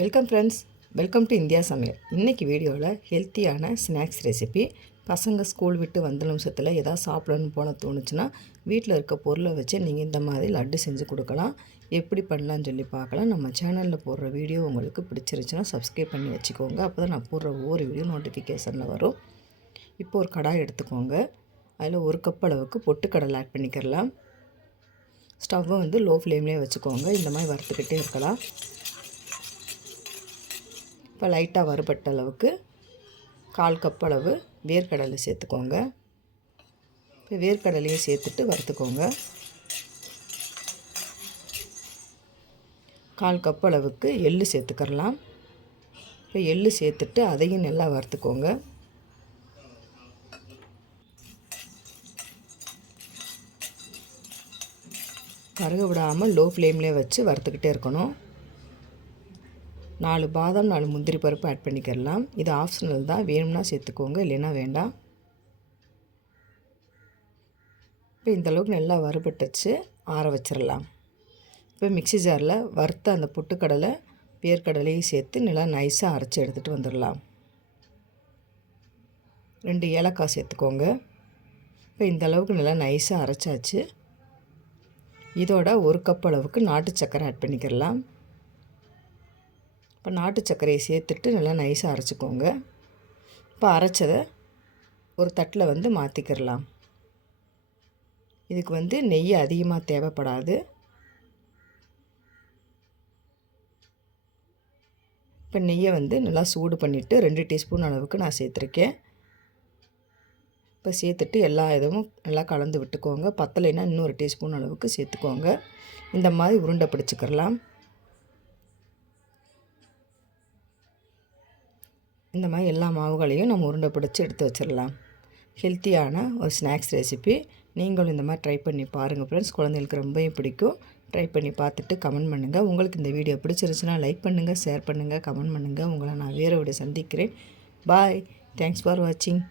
Welcome friends, welcome to India சமையல். இன்றைக்கி வீடியோவில் ஹெல்த்தியான ஸ்நாக்ஸ் ரெசிபி. பசங்க ஸ்கூல் விட்டு வந்த நிமிஷத்தில் எதாவது சாப்பிடணும்னு போன தோணுச்சுன்னா வீட்டில் இருக்க பொருளை வச்சு நீங்கள் இந்த மாதிரி லட்டு செஞ்சு கொடுக்கலாம். எப்படி பண்ணலான்னு சொல்லி பார்க்கலாம். நம்ம சேனலில் போடுற வீடியோ உங்களுக்கு பிடிச்சிருச்சுன்னா சப்ஸ்கிரைப் பண்ணி வச்சுக்கோங்க. அப்போ தான் நான் போடுற ஒவ்வொரு வீடியோ நோட்டிஃபிகேஷனில் வரும். இப்போ ஒரு கடாய் எடுத்துக்கோங்க. அதில் ஒரு கப் அளவுக்கு பொட்டுக்கடலை ஆட் பண்ணிக்கிறலாம். ஸ்டவ்வை லோ ஃப்ளேம்லேயே வச்சுக்கோங்க. இந்த மாதிரி வறுத்துக்கிட்டே இருக்கலாம். இப்போ லைட்டாக வறுபட்ட அளவுக்கு 1/4 கப் அளவு வேர்க்கடலை சேர்த்துக்கோங்க. இப்போ வேர்க்கடலையும் சேர்த்துட்டு வறுத்துக்கோங்க. 1/4 கப் அளவுக்கு எள்ளு சேர்த்துக்கலாம். இப்போ எள்ளு சேர்த்துட்டு அதையும் நல்லா வறுத்துக்கோங்க. கருக விடாமல் லோ ஃப்ளேம்லேயே வச்சு வறுத்துக்கிட்டே இருக்கணும். 4 பாதாம் 4 முந்திரி பருப்பு ஆட் பண்ணிக்கிறலாம். இது ஆப்ஷனல் தான், வேணும்னா சேர்த்துக்கோங்க, இல்லைன்னா வேண்டாம். இப்போ இந்தளவுக்கு நல்லா வறுபட்டுச்சு, ஆற வச்சிடலாம். இப்போ மிக்ஸி ஜாரில் வறுத்த அந்த பொட்டுக்கடலை வேர்க்கடலையும் சேர்த்து நல்லா நைஸாக அரைச்சி எடுத்துகிட்டு வந்துடலாம். 2 ஏலக்காய் சேர்த்துக்கோங்க. இப்போ இந்தளவுக்கு நல்லா நைஸாக அரைச்சாச்சு. இதோட 1 கப் அளவுக்கு நாட்டு சர்க்கரை ஆட் பண்ணிக்கிறலாம். இப்போ நாட்டு சர்க்கரையை சேர்த்துட்டு நல்லா நைஸாக அரைச்சிக்கோங்க. இப்போ அரைச்சதை ஒரு தட்டில் மாற்றிக்கிறலாம். இதுக்கு நெய் அதிகமாக தேவைப்படாது. இப்போ நெய்யை நல்லா சூடு பண்ணிவிட்டு 2 டீஸ்பூன் அளவுக்கு நான் சேர்த்துருக்கேன். இப்போ சேர்த்துட்டு எல்லா இதுவும் நல்லா கலந்து விட்டுக்கோங்க. பத்தலைன்னா இன்னொரு டீஸ்பூன் அளவுக்கு சேர்த்துக்கோங்க. இந்த மாதிரி உருண்டை பிடிச்சிக்கிறலாம். இந்த மாதிரி எல்லா மாவுகளையும் நம்ம உருண்டை பிடிச்சி எடுத்து வச்சிடலாம். ஹெல்த்தியான ஒரு ஸ்நாக்ஸ் ரெசிபி. நீங்களும் இந்த மாதிரி ட்ரை பண்ணி பாருங்கள் ஃப்ரெண்ட்ஸ். குழந்தைகளுக்கு ரொம்பவும் பிடிக்கும். ட்ரை பண்ணி பார்த்துட்டு கமெண்ட் பண்ணுங்கள். உங்களுக்கு இந்த வீடியோ பிடிச்சிருச்சுன்னா லைக் பண்ணுங்கள், ஷேர் பண்ணுங்கள், கமெண்ட் பண்ணுங்கள். உங்களை நான் வேறு வீடியோ சந்திக்கிறேன். பாய். தேங்க்ஸ் ஃபார் வாட்சிங்.